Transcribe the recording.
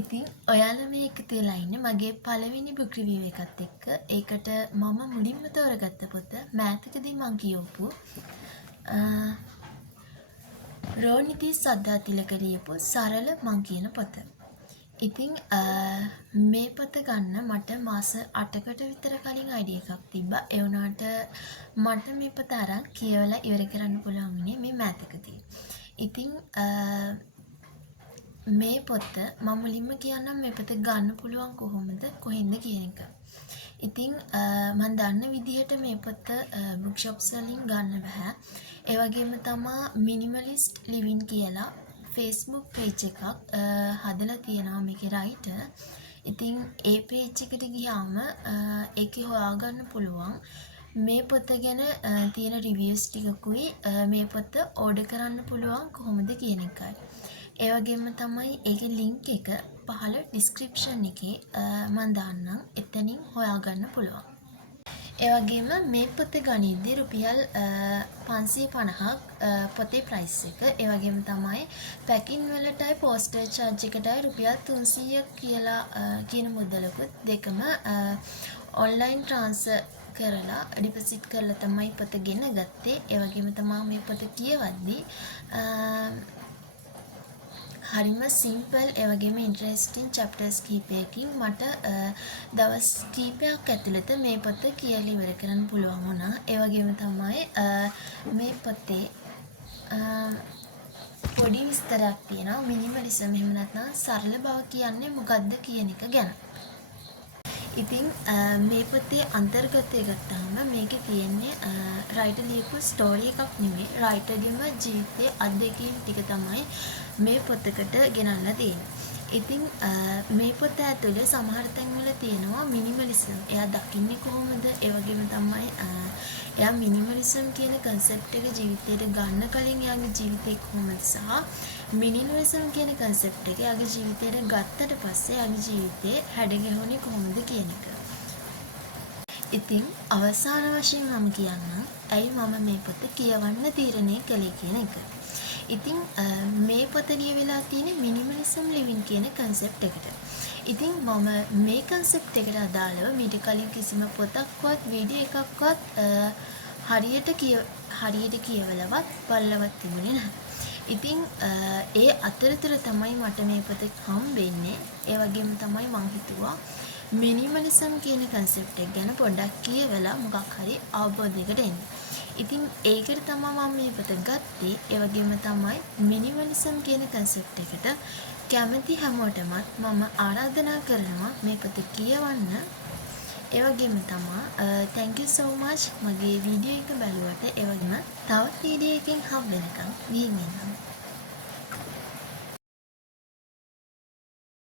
ඉතින් ඔයාලා මේ එකතු වෙලා ඉන්නේ මගේ පළවෙනි බුක් රිවිව් එකත් එක්ක. ඒකට මම මුලින්ම තෝරගත්ත පොත මෑතකදී මං කියවපු රෝනිති සද්ධාතිලක ලියපු සරල මං කියන පොත. ඉතින් මේ පොත ගන්න මට මාස 8කට විතර කලින් අයිඩියා එකක් තිබ්බා. ඒ වුණාට මට මේ පොත අරන් කියවලා ඉවර කරන්න පුළුවන් වුණේ මේ මෑතකදී. ඉතින් මේ පොත මම මුලින්ම කියන්නම් මේ පොත ගන්න පුළුවන් කොහොමද කොහෙන්ද කියන එක. ඉතින් මම දන්න විදිහට මේ පොත බුක් ෂොප්ස් වලින් ගන්න බෑ. ඒ වගේම තමා මිනිමලිස්ට් ලිවින් කියලා Facebook page එකක් හදලා තියෙනවා මේකේ රයිටර්. ඉතින් ඒ page එකට ගියාම ඒකේ හොයාගන්න පුළුවන් මේ පොත ගැන තියෙන රිවිව්ස් ටිකකුයි මේ පොත ඕඩර් කරන්න පුළුවන් කොහොමද කියන එකයි. ඒ වගේම තමයි ඒකේ ලින්ක් එක පහළ ඩිස්ක්‍රිප්ෂන් එකේ මම දාන්නම්. එතනින් හොයාගන්න පුළුවන්. ඒ වගේම මේ පොත ගනිද්දී රුපියල් 550ක් පොතේ ප්‍රයිස් එක. ඒ වගේම තමයි පැකින් වලටයි පෝස්ටර් චාර්ජ් එකටයි රුපියල් 300ක් කියලා කියන මුදලකුත් දෙකම ඔන්ලයින් ට්‍රාන්ස්ෆර් කරලා ඩිපොසිට් කරලා තමයි පොත ගෙන ගත්තේ. ඒ වගේම තමයි මේ පොත කියවද්දී හරිම සිම්පල් ඒ වගේම ඉන්ටරෙස්ටිං චැප්ටර්ස් කීපයකින් මට දවස් කීපයක් ඇතුළත මේ පොත කියලා ඉවර කරන්න පුළුවන් වුණා. ඒ වගේම තමයි මේ පොතේ පොඩි විස්තරයක් තියෙනවා මිනිමලිසම් එහෙම නැත්නම් සරල බව කියන්නේ මොකක්ද කියන එක ගැන. ඉතින් මේ පොතේ අන්තර්ගතය ගත්තාම මේකේ තියෙන්නේ රයිටර් ලියපු ස්ටෝරි එකක් නෙමෙයි. රයිටර්ගේම ජීවිතයේ අත්දැකීම් ටික තමයි මේ පොතකට ගෙනල්ලා තියෙන්නේ. ඉතින් මේ පොත ඇතුලේ සමහර තැන්වල තියෙනවා මිනිමලිසම්. එයා දකින්නේ කොහොමද? ඒ වගේම තමයි එයා මිනිමලිසම් කියන concept එක ජීවිතයට ගන්න කලින් එයාගේ ජීවිතේ කොහොමද සහ මිනිමලිසම් කියන concept එක එයාගේ ජීවිතයට ගත්තට පස්සේ එයාගේ ජීවිතේ හැඩගැහුනේ කොහොමද කියන එක. ඉතින් අවසාන වශයෙන් මම කියන්නම් ඇයි මම මේ පොත කියවන්න තීරණය කළේ කියන එක. ඉතින් මේ පොත ලියවිලා තියෙන්නේ මිනිමලිසම් ලිවින් කියන concept එකට. ඉතින් මම මේ concept එකට අදාළව මීට කලින් කිසිම පොතක්වත් වීඩියෝ එකක්වත් හරියට කියවලවත් බලලවත් තිබුණේ නැහැ. ඉතින් ඒ අතරතුර තමයි මට මේ පොත හම්බෙන්නේ. ඒ වගේම තමයි මං හිතුවා මිනිමලිසම් කියන concept එක ගැන පොඩ්ඩක් කියවලා මොකක් හරි අවබෝධයකට එන්න. ඉතින් ඒකට තමයි මම මේ පොත ගත්තේ. ඒ වගේම තමයි මිනිමලිසම් කියන concept එකට කැමති හැමෝටමත් මම ආරාධනා කරනවා මේ පොත කියවන්න. ඒ වගේම තමයි thank you so much මගේ වීඩියෝ එක බලුවට. ඒ වගේම තවත් වීඩියෝ එකකින් හම්බ වෙනකම් ගිහින් එන්න.